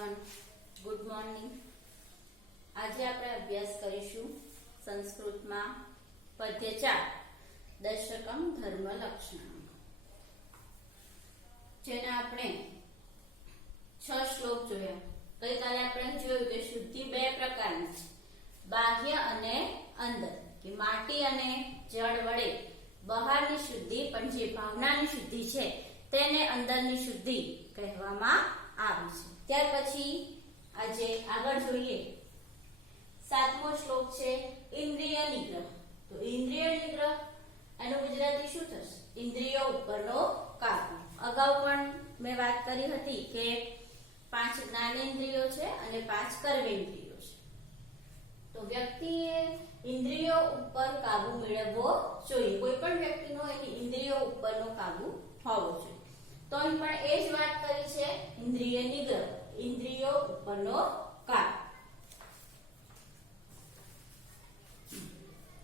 Everyone, good morning. આજે આપણે અભ્યાસ કરીશું સંસ્કૃતમાં પદ્ય 4 દશકમ ધર્મ લક્ષણ, જેને આપણે 6 શ્લોક જોયા. ગઈકાલે આપણે જોયું કે શુદ્ધિ બે પ્રકારની છે, બાહ્ય અને અંદર, કે માટી અને જળ વડે બહારની શુદ્ધિ, પણ જે ભાવનાની શુદ્ધિ છે તેને અંદરની શુદ્ધિ કહેવામાં આવે છે. ત્યાર પછી આજે આગળ જોઈએ 7મો શ્લોક છે ઇન્દ્રિય નિગ્રહ. તો ઇન્દ્રિય નિગ્રહ એનું ગુજરાતી શું થશે? ઇન્દ્રિયો ઉપરનો કાબુ. અગાઉ પણ મેં વાત કરી હતી કે 5 જ્ઞાનેન્દ્રિયો છે અને 5 કર્મેન્દ્રિયો છે. તો વ્યક્તિએ ઇન્દ્રિયો ઉપર કાબુ મેળવવો જોઈએ. કોઈ પણ વ્યક્તિનો એની ઇન્દ્રિયો ઉપરનો કાબુ હોવો જોઈએ. તો અહીં પણ એ જ વાત કરી છે, ઇન્દ્રિય નિગ્રહ, ઇન્દ્રિયો ઉપરનો કાબુ.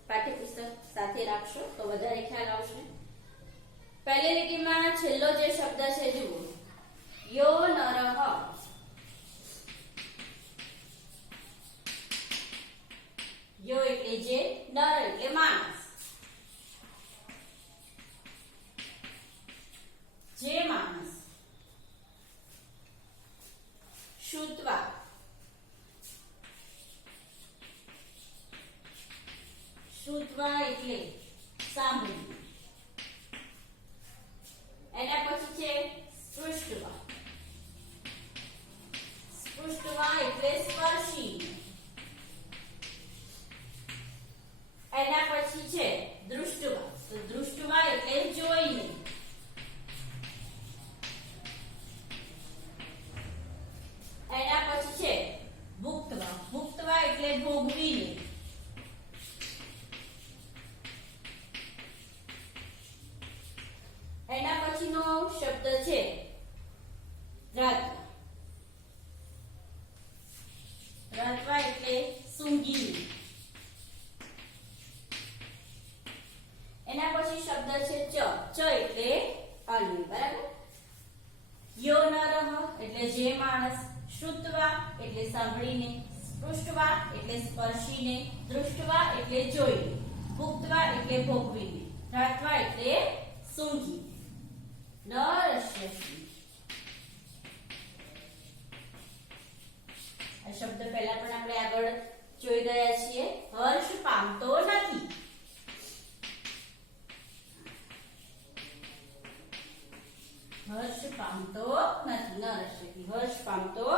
પાઠ્યપુસ્તક સાથે રાખશો તો વધારે ખ્યાલ આવશે. પહેલી લીટીમાં છેલ્લો જે શબ્દ છે જુઓ, યો નરહ. યો એટલે જે, નર એટલે માણસ. જે માણસ શ્રુત્વા, શ્રુત્વા એટલે સાંભળ્યું. એના પછી છે સ્પૃષ્ટવા. સ્પૃષ્ટવા એટલે સ્પર્શી. એના પછી છે દૃષ્ટવા. તો દૃષ્ટવા એટલે જોઈને. એના પછી છે ભુક્તવા. ભુક્તવા એટલે ભોગવીને. એના પછીનો શબ્દ છે રાત્વા. રાત્વા એટલે સૂંઘીને. એના પછી શબ્દ છે ચ. ચ એટલે અલવી. બરાબર. યો નરહ એટલે જે માણસ, શ્રુત્વા એટલે સાંભળીને, સ્પૃષ્ટવા એટલે સ્પર્શીને, દૃષ્ટવા એટલે જોઈને, ભુક્તવા એટલે ભોગવીને, રાત્વા એટલે સૂંઘી. નરસ્યસી. આ શબ્દ પહેલા પણ આપણે આગળ જોઈ ગયા છીએ. હર્ષ પામતો નથી. હર્ષ પામતો નથી. નરસ્યસી હર્ષ પામતો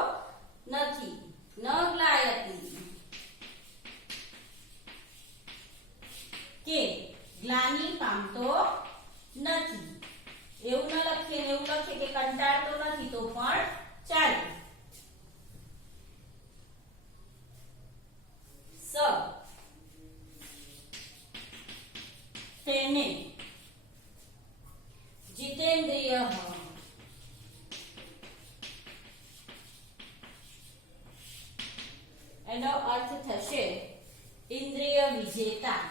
નથી. ન ગ્લાયતિ કે ગ્લાનિ પામતો નથી. એવું ન લખીએ ને એવું લખીએ કે કંટાળતો નથી તો પણ ચાલે. સ તેને જીતેન્દ્રિય. એનો અર્થ થશે ઇન્દ્રિય વિજેતા.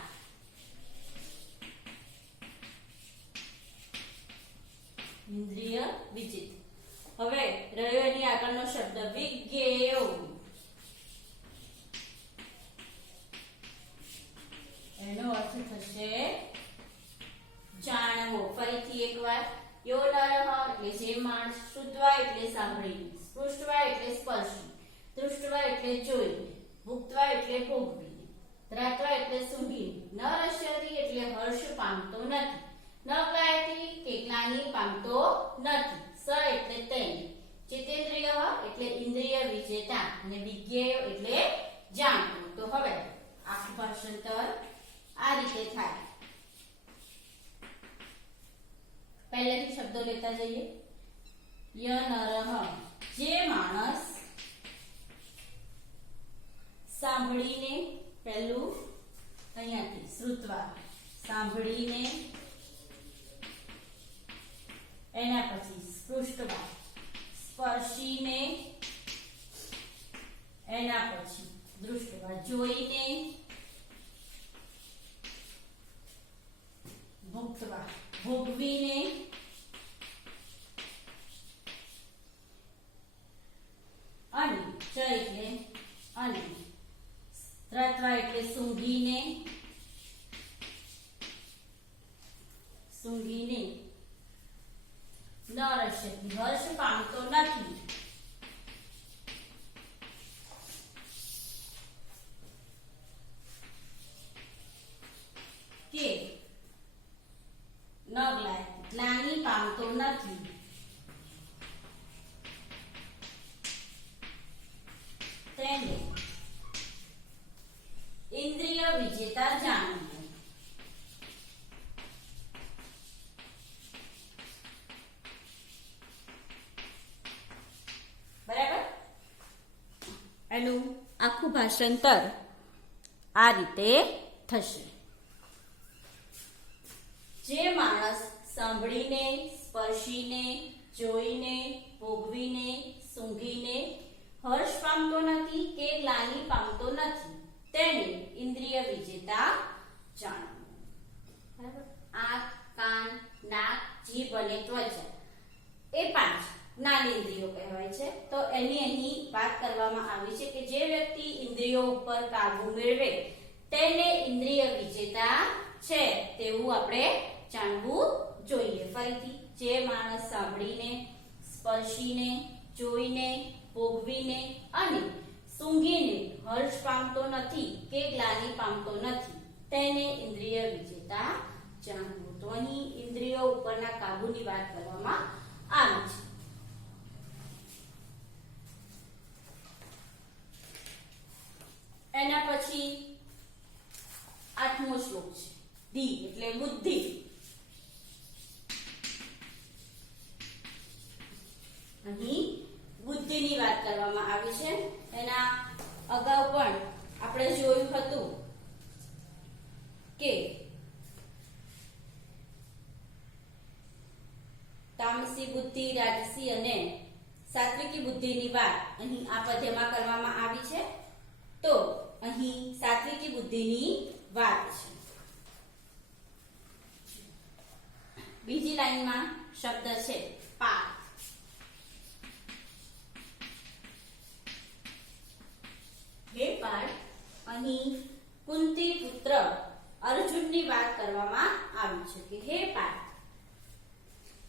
ઇન્દ્રિય વિજેત. હવે રહ્યો એની આગળનો શબ્દ વિજ્ઞેયો. એનો અર્થ થશે જાણવો. ફરીથી એકવાર, યો નરહ એટલે જે માણસ, શ્રુત્વા એટલે સાંભળીને, સ્પૃષ્ટવા એટલે સ્પર્શી, દૃષ્ટવા એટલે જોઈને, ભુક્તવા એટલે ભોગવીને, રાત્વા એટલે સૂંઘીને, ન રસ્યતિ એટલે હર્ષ પામતો નથી, ન ગ્લાયતિ કે ગ્લાનિ પામતો નથી, સ એટલે તેને, ચિતેન્દ્રિય એટલે ઇન્દ્રિય વિજેતા, અને વિજ્ઞેય એટલે જાણતો. તો હવે આખું ભાષાંતર આ રીતે થાય. પહેલેથી શબ્દો લેતા જઈએ. ય નરહ જે માણસ, સાંભળીને, પહેલું અહીંયાથી શ્રુત્વા સાંભળીને, એના પછી સ્પૃષ્ટવા સ્પર્શીને, એના પછી દૃષ્ટવા જોઈને, ભુક્તવા ભોગવીને, એટલે અને, ત્રત્વા એટલે સૂંઘીને, સૂંઘીને, ન રસ્યતિ હર્ષ પામતો નથી, કે ન ગ્લાનિ પામતો નથી, તેને ઇન્દ્રિય વિજેતા જાણવું. બરાબર. એનું આખું ભાષાંતર આ રીતે થશે. જે માણસ સાંભળીને, સ્પર્શીને, જોઈને, ભોગવીને, સૂંઘીને હર્ષ પામતો નથી કે ગ્લાનિ પામતો નથી, તેને ઇન્દ્રિય વિજેતા જાણવું. બરાબર. આંખ, કાન, નાક, જીભ અને ત્વચા એ 5 જ્ઞાનેન્દ્રિયો કહેવાય છે. તો એની અહીં વાત કરવામાં આવી છે કે જે વ્યક્તિ ઇન્દ્રિયો ઉપર કાબુ મેળવે તેને ઇન્દ્રિય વિજેતા છે તેવું આપણે જાણવું જોઈએ. ફરીથી, જે માણસ સાંભળીને, સ્પર્શીને, જોઈને, ભોગવીને અને સૂંઘીને હર્ષ પામતો નથી કે ગ્લાનિ પામતો નથી તેને ઇન્દ્રિય વિજેતા જાણવું. તો અહીં ઇન્દ્રિયો ઉપરના કાબુની વાત કરવામાં આવી છે. એના પછી 8મો શ્લોક છે. ધી એટલે બુદ્ધિ. અહીં બુદ્ધિની વાત કરવામાં આવી છે. એના અગાઉ પણ આપણે જોયું હતું કે તામસી બુદ્ધિ, રાજસી અને સાત્વિકી બુદ્ધિની વાત અહીં આ પદ્યમાં કરવામાં આવી છે. તો અહીં સાત્વિકી બુદ્ધિની વાત છે. બીજી લાઈનમાં શબ્દ છે પાર્થ. હે પાર્થ, અહીં કુંતી પુત્ર અર્જુનની વાત કરવામાં આવી છે કે હે પાર્થ.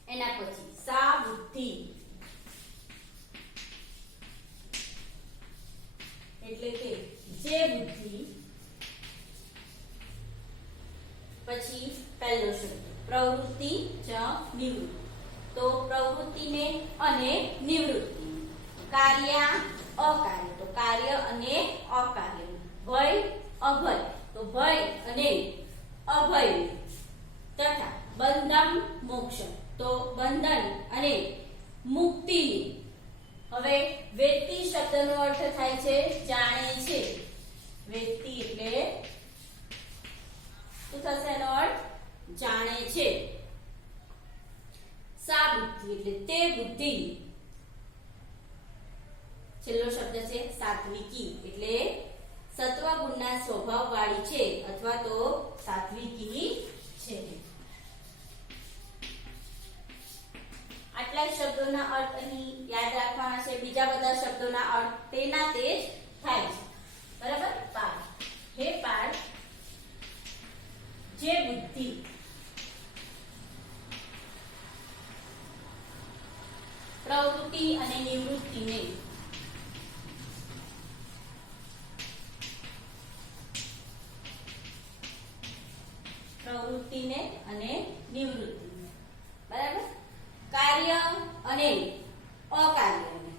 એના પછી સા બુદ્ધિ એટલે કે જે બુદ્ધિ. પછી પહેલો શબ્દ પ્રવૃત્તિ ચ નિવૃત્તિ. તો પ્રવૃત્તિને અને નિવૃત્તિને, કાર્ય અકાર્ય તો કાર્ય અને અકાર્ય, ભય અભય તો ભય અને અભય, તથા બંધન મોક્ષ તો બંધન અને મુક્તિની. હવે વેત્તિ શબ્દનો અર્થ થાય છે જાણે છે. વેત્તિ એટલે શું થશે? એનો અર્થ જાણે છે. સા બુદ્ધિ એટલે તે બુદ્ધિ. છેલ્લો શબ્દ છે સાત્વિકી એટલે સત્વ ગુણના સ્વભાવ વાળી છે અથવા તો સાત્વિકી છે. આટલા શબ્દોના અર્થ અહીં યાદ રાખવાના છે. બીજા બધા શબ્દોના અર્થ તેના તે જ થાય છે. બરાબર. પાર્થ, હે પાર્થ, જે બુદ્ધિ પ્રવૃત્તિ અને નિવૃત્તિને અને નિવૃત્તિને, બરાબર, કાર્ય અને અકાર્યને,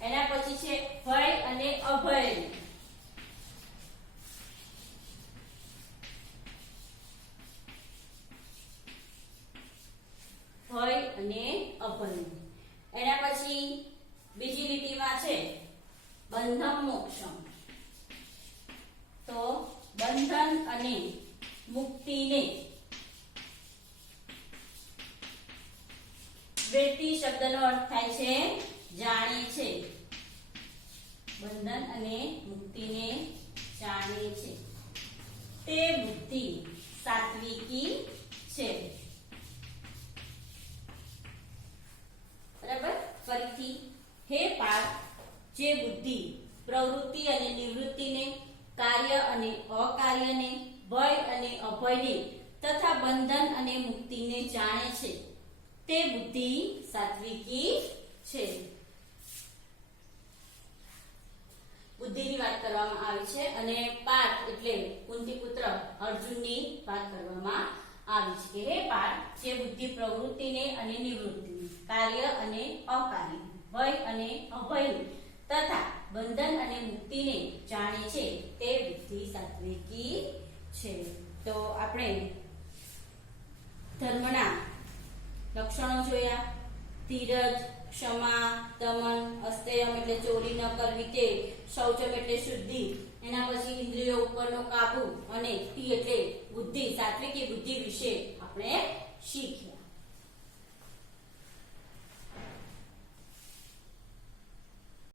એના પછી છે ભય અને અભય. ભય અને અભય. એના પછી બીજી લીટીમાં છે બંધન મોક્ષમ. તો બંધન અને મુક્તિને વેત્તિ શબ્દનો અર્થ થાય છે જાણે છે. બંધન અને મુક્તિને જાણે છે તે બુદ્ધિ સાત્વિકી નિવૃત્તિને, કાર્ય અને અકાર્યને, ભય અને અભયને તથા બંધન અને મુક્તિને જાણે છે તે બુદ્ધિ સાત્વિકી છે. બુદ્ધિની વાત કરવામાં આવી છે અને પાર્થ એટલે કુંતી પુત્ર અર્જુનની વાત કરવામાં આવી છે કે હે પાર્થ, જે બુદ્ધિ પ્રવૃત્તિને અને નિવૃત્તિને, કાર્ય અને અકાર્ય, ભય અને અભય તથા બંધન અને મુક્તિને જાણે છે તે બુદ્ધિ સાત્વિકી છે. તો આપણે ધર્મના લક્ષણો જોયા. ધીરજ, ક્ષમા, દમન, અસ્તેયમ એટલે ચોરી ન કરવી તે, શૌચમ એટલે શુદ્ધિ, એના પછી ઇન્દ્રિયો ઉપરનો કાબુ અને તી એટલે બુદ્ધિ, સાત્વિકી બુદ્ધિ વિશે આપણે